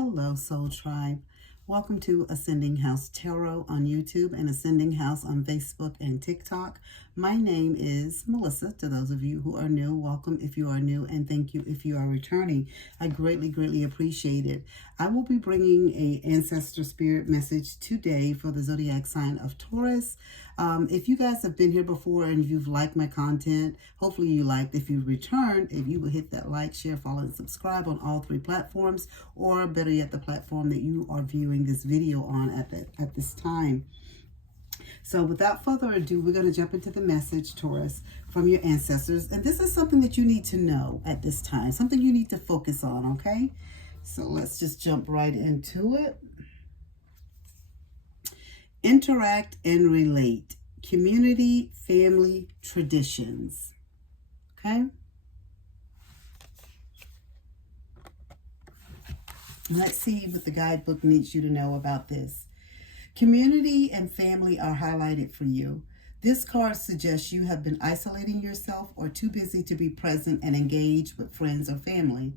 Hello, Soul Tribe. Welcome to Ascending House Tarot on YouTube and Ascending House on Facebook and TikTok. My name is Melissa. To those of you who are new, welcome if you are new, and thank you if you are returning. I greatly appreciate it. I will be bringing an ancestor spirit message today for the zodiac sign of Taurus. If you guys have been here before and you've liked my content, hopefully you liked. If you returned, if you would hit that like, share, follow, and subscribe on all three platforms, or better yet, the platform that you are viewing this video on at this time. So without further ado, we're going to jump into the message, Taurus, from your ancestors. And this is something that you need to know at this time, something you need to focus on, okay? So let's just jump right into it. Interact and relate. Community, family, traditions. Okay? Let's see what the guidebook needs you to know about this. Community and family are highlighted for you. This card suggests you have been isolating yourself or too busy to be present and engage with friends or family.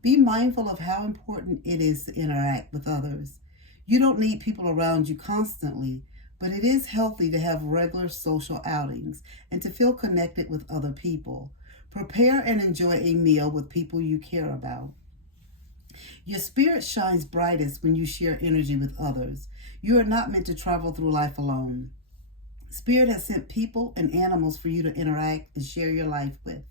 Be mindful of how important it is to interact with others. You don't need people around you constantly, but it is healthy to have regular social outings and to feel connected with other people. Prepare and enjoy a meal with people you care about. Your spirit shines brightest when you share energy with others. You are not meant to travel through life alone. Spirit has sent people and animals for you to interact and share your life with.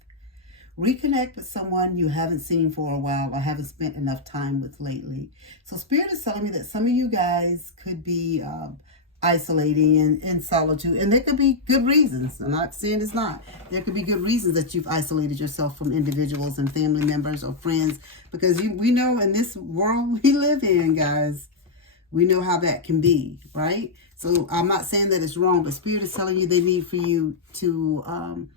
Reconnect with someone you haven't seen for a while or haven't spent enough time with lately. So Spirit is telling me that some of you guys could be isolating and in solitude, and there could be good reasons. I'm not saying it's not. There could be good reasons that you've isolated yourself from individuals and family members or friends, because we know in this world we live in, guys, we know how that can be, right? So I'm not saying that it's wrong, but Spirit is telling you they need for you to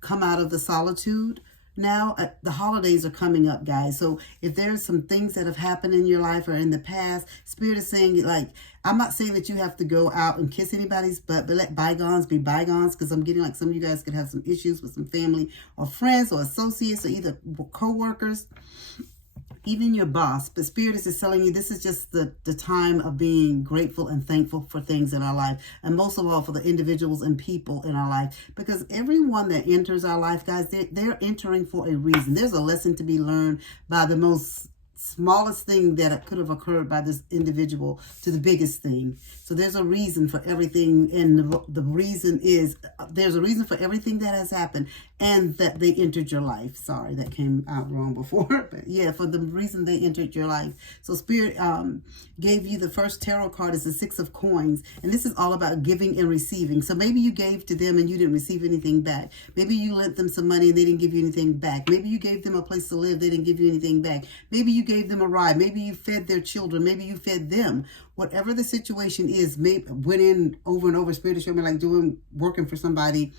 come out of the solitude. Now, the holidays are coming up, guys. So if there's some things that have happened in your life or in the past, Spirit is saying, like, I'm not saying that you have to go out and kiss anybody's butt, but let bygones be bygones, because I'm getting like some of you guys could have some issues with some family or friends or associates or either co-workers, even your boss. But Spirit is just telling you this is just the time of being grateful and thankful for things in our life. And most of all, for the individuals and people in our life. Because everyone that enters our life, guys, they're entering for a reason. There's a lesson to be learned by the most smallest thing that could have occurred by this individual to the biggest thing. So there's a reason for everything, and the reason is there's a reason for everything that has happened and that they entered your life. Sorry, that came out wrong before, but yeah, for the reason they entered your life. So Spirit gave you the first tarot card is the Six of Coins, and this is all about giving and receiving. So maybe you gave to them and you didn't receive anything back. Maybe you lent them some money and they didn't give you anything back. Maybe you gave them a place to live, they didn't give you anything back. Maybe you gave them a ride. Maybe you fed their children. Maybe you fed them. Whatever the situation is, maybe went in over and over. Spirit is showing me like working for somebody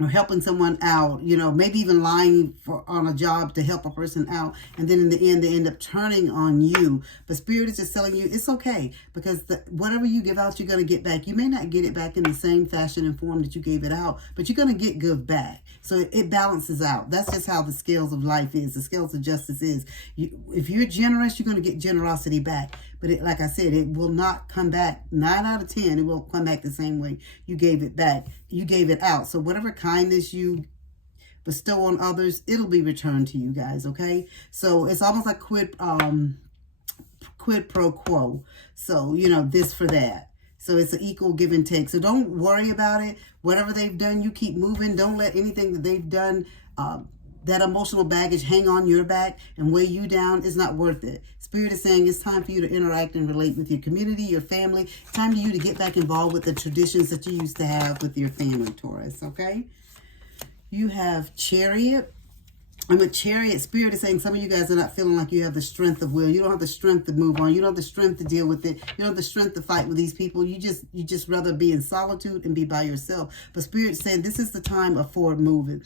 or helping someone out, you know, maybe even lying on a job to help a person out. And then in the end, they end up turning on you. But Spirit is just telling you it's okay, because whatever you give out, you're going to get back. You may not get it back in the same fashion and form that you gave it out, but you're going to get good back. So it balances out. That's just how the scales of life is. The scales of justice is. If you're generous, you're going to get generosity back. But like I said, it will not come back. 9 out of 10, it won't come back the same way you gave it back. You gave it out. So whatever kindness you bestow on others, it'll be returned to you guys, okay? So it's almost like quid pro quo. So, you know, this for that. So it's an equal give and take. So don't worry about it. Whatever they've done, you keep moving. Don't let anything that they've done, that emotional baggage, hang on your back and weigh you down. It's not worth it. Spirit is saying it's time for you to interact and relate with your community, your family. It's time for you to get back involved with the traditions that you used to have with your family, Taurus, okay? You have Chariot. And with Chariot, Spirit is saying some of you guys are not feeling like you have the strength of will. You don't have the strength to move on. You don't have the strength to deal with it. You don't have the strength to fight with these people. You just rather be in solitude and be by yourself. But Spirit is saying this is the time of forward movement.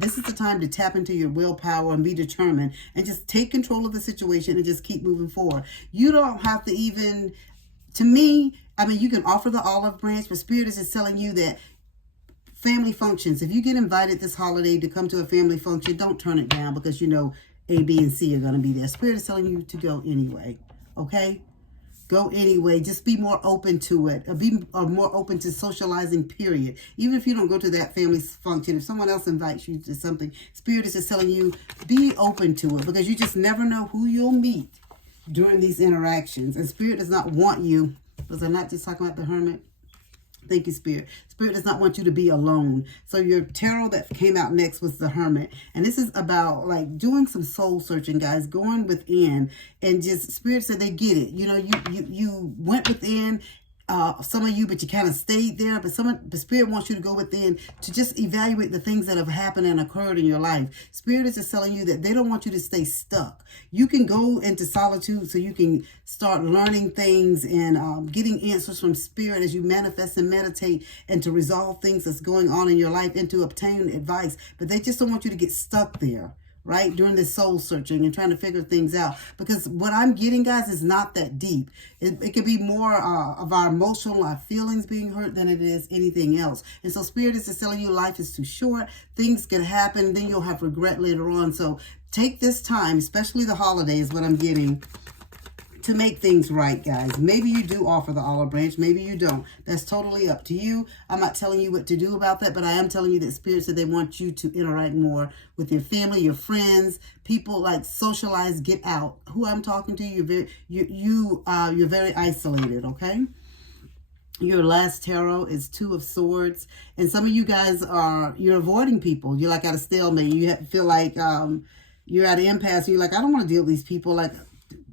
This is the time to tap into your willpower and be determined and just take control of the situation and just keep moving forward. You don't have to even, to me, I mean, you can offer the olive branch, but Spirit is just telling you that family functions, if you get invited this holiday to come to a family function, don't turn it down, because you know A, B, and C are going to be there. Spirit is telling you to go anyway, okay? Go anyway. Just be more open to it. Or more open to socializing, period. Even if you don't go to that family function, if someone else invites you to something, Spirit is just telling you, be open to it, because you just never know who you'll meet during these interactions. And Spirit does not want you, was I not just talking about the Hermit? Thank you, Spirit. Spirit does not want you to be alone. So your tarot that came out next was the Hermit. And this is about like doing some soul searching, guys, going within, and just Spirit said they get it. You know, you went within, some of you, but you kind of stayed there. But the Spirit wants you to go within to just evaluate the things that have happened and occurred in your life. Spirit is just telling you that they don't want you to stay stuck. You can go into solitude so you can start learning things and getting answers from Spirit as you manifest and meditate, and to resolve things that's going on in your life and to obtain advice. But they just don't want you to get stuck there, right, during this soul searching and trying to figure things out. Because what I'm getting, guys, is not that deep. It could be more of our emotional, our feelings being hurt than it is anything else. And so Spirit is just telling you life is too short. Things can happen. Then you'll have regret later on. So take this time, especially the holidays, what I'm getting, to make things right, guys. Maybe you do offer the olive branch. Maybe you don't. That's totally up to you. I'm not telling you what to do about that, but I am telling you that Spirit said they want you to interact more with your family, your friends, people, like socialize, get out. Who I'm talking to, you're very isolated, okay? Your last tarot is Two of Swords. And some of you guys you're avoiding people. You're like at a stalemate. You feel like you're at an impasse. You're like, I don't want to deal with these people. Like,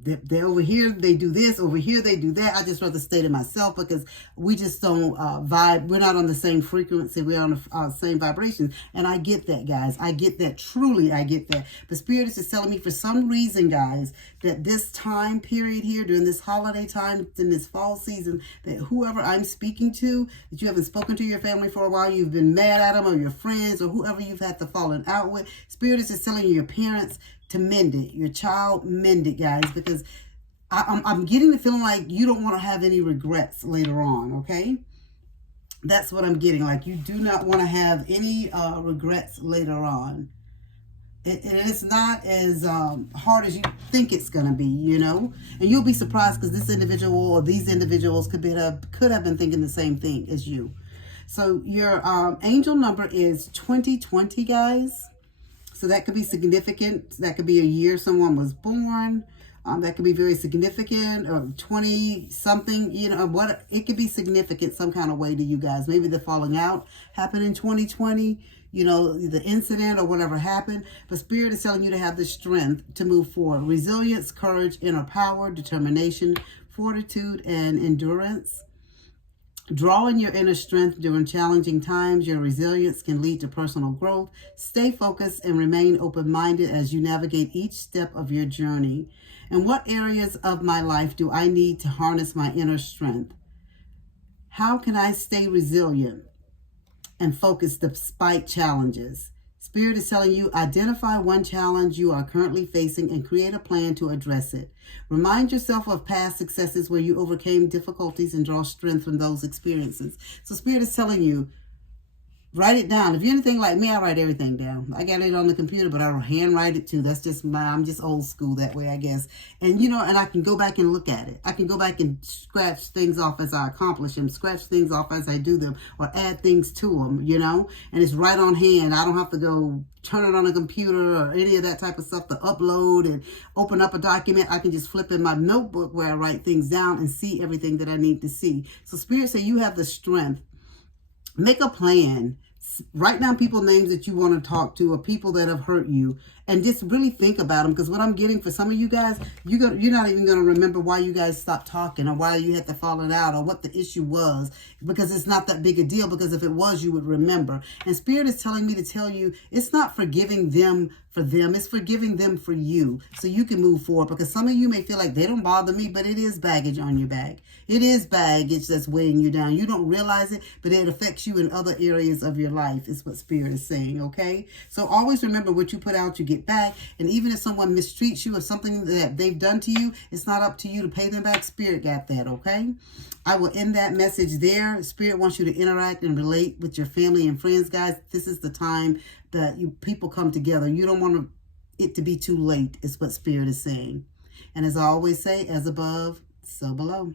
they're over here, they do this, over here they do that. I just rather stay to myself, because we just don't vibe. We're not on the same frequency. We're on the same vibration. And I get that, guys. I get that. Truly, I get that. But Spirit is just telling me, for some reason, guys, that this time period here, during this holiday time, in this fall season, that whoever I'm speaking to, that you haven't spoken to your family for a while, you've been mad at them, or your friends, or whoever you've had to fallen out with, Spirit is just telling you, your parents, to mend it. Your child, mend it, guys, because I'm getting the feeling like you don't want to have any regrets later on, okay? That's what I'm getting. Like, you do not want to have any regrets later on. It's not as hard as you think it's going to be, you know? And you'll be surprised, because this individual or these individuals could have been thinking the same thing as you. So your angel number is 2020, guys. So that could be significant. That could be a year someone was born. That could be very significant, or 20-something, you know, what it could be significant some kind of way to you guys. Maybe the falling out happened in 2020, you know, the incident or whatever happened. But Spirit is telling you to have the strength to move forward. Resilience, courage, inner power, determination, fortitude, and endurance. Drawing your inner strength during challenging times, your resilience can lead to personal growth. Stay focused and remain open-minded as you navigate each step of your journey. In what areas of my life do I need to harness my inner strength? How can I stay resilient and focused despite challenges? Spirit is telling you, identify one challenge you are currently facing and create a plan to address it. Remind yourself of past successes where you overcame difficulties and draw strength from those experiences. So Spirit is telling you, write it down. If you're anything like me, I write everything down. I got it on the computer, but I handwrite it too. That's just I'm just old school that way, I guess. And, you know, and I can go back and look at it. I can go back and scratch things off as I accomplish them, scratch things off as I do them, or add things to them, you know. And it's right on hand. I don't have to go turn it on a computer or any of that type of stuff to upload and open up a document. I can just flip in my notebook where I write things down and see everything that I need to see. So Spirit say you have the strength. Make a plan. Write down people's names that you want to talk to, or people that have hurt you, and just really think about them. Because what I'm getting for some of you guys, you're not even going to remember why you guys stopped talking, or why you had to fall out, or what the issue was, because it's not that big a deal. Because if it was, you would remember. And Spirit is telling me to tell you, it's not forgiving them for them, it's forgiving them for you, so you can move forward. Because some of you may feel like they don't bother me, but it is baggage on your back. It is baggage that's weighing you down. You don't realize it, but it affects you in other areas of your life, is what Spirit is saying, okay? So always remember, what you put out, you get back. And even if someone mistreats you or something that they've done to you, it's not up to you to pay them back. Spirit got that, okay? I will end that message there. Spirit wants you to interact and relate with your family and friends, guys. This is the time that people come together. You don't want to it to be too late, is what Spirit is saying. And as I always say, as above, so below.